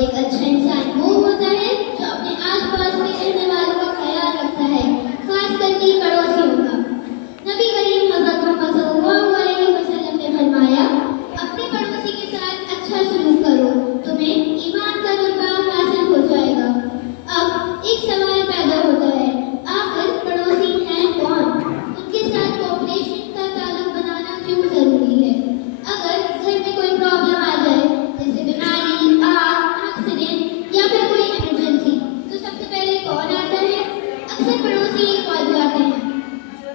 ایک اچھا انسان وہ ہوتا ہے جو اپنے آس پاس کے رہنے والوں کا خیال رکھتا ہے، خاص کر کے پڑوسیوں کا۔ نبی کریم حضرت محمد صلی اللہ علیہ وسلم نے فرمایا، اپنے پڑوسی کے ساتھ اچھا سلوک کرو، تمہیں ایمان کا رتبہ حاصل ہو جائے گا۔ اب ایک سوال پیدا ہوتا ہے، آخر پڑوسی ہیں کون؟ ان کے ساتھ کوآپریشن کا تعلق بنانا کیوں ضروری ہے؟ اگر گھر میں کوئی پرابلم آ جائے، جیسے بیماری، آگ، ایکسیڈنٹ یا پھر کوئی ایمرجنسی، تو سب سے پہلے کون آتا ہے؟ اکثر پڑوسی ہی پہنچ جاتے ہیں۔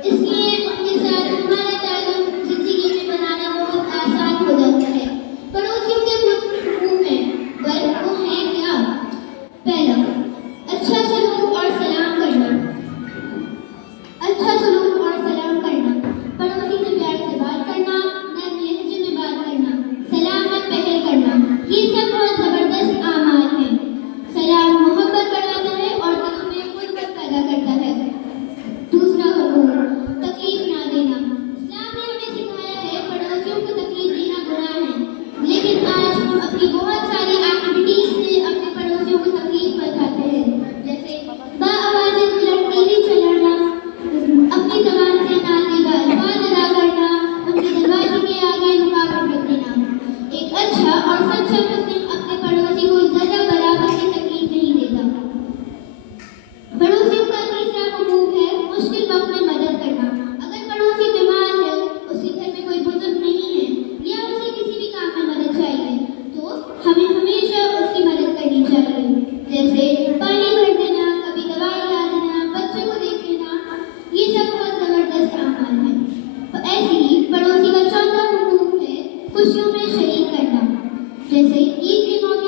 اس لیے ان کے ساتھ ہمارا تعلق زندگی میں بنانا بہت آسان ہو جاتا ہے۔ پڑوسیوں کے کچھ حقوق ہیں، پر وہ ہیں کیا؟ پہلا، اچھا سلوک اور سلام کرنا۔ اچھا سلوک اور سلام کرنا، پڑوسی سے پیار سے بات کرنا، نرم لہجے میں بات کرنا، سلامت پہل کرنا، یہ سب بہت زبردست اعمال ہیں۔ سلام محبت بڑھاتا ہے اور دلوں میں محبت پیدا کرتا ہے۔ دوسرا حقوق، تکلیف نہ دینا۔ اسلام نے ہمیں سکھایا ہے پڑوسیوں کو تکلیف دینا گناہ ہے، لیکن آج ہم اپنی بہت ساری ایکٹیویٹیز سے اپنے پڑوسیوں کو تکلیف پہنچاتے ہیں، جیسے باآواز ٹی وی چلانا، اپنی زبان سے ناقابل الفاظ ادا کرنا، ان کے دروازے کے آگے رکاوٹ رکھ دینا۔ ایک اچھا اور سچا مسلم اپنے پڑوسی کو ذرا برابر کی تکلیف نہیں دیتا۔ پڑوسیوں کا تیسرا حقوق ہے مشکل وقت میں مدد کرنا۔ اگر پڑوسی بیمار ہے، اس کے گھر میں کوئی بزرگ نہیں ہے یا اسے کسی بھی کام میں مدد چاہیے، تو ہمیں ہمیشہ اس کی مدد کرنی چاہیے، جیسے پانی بھر دینا، کبھی دوائی لا دینا، بچوں کو دیکھ لینا، یہ سب بہت زبردست اعمال ہیں۔ ایسے ہی پڑوسی کا چوتھا حقوق ہے خوشیوں میں شریک کرنا، جیسے عید کے موقع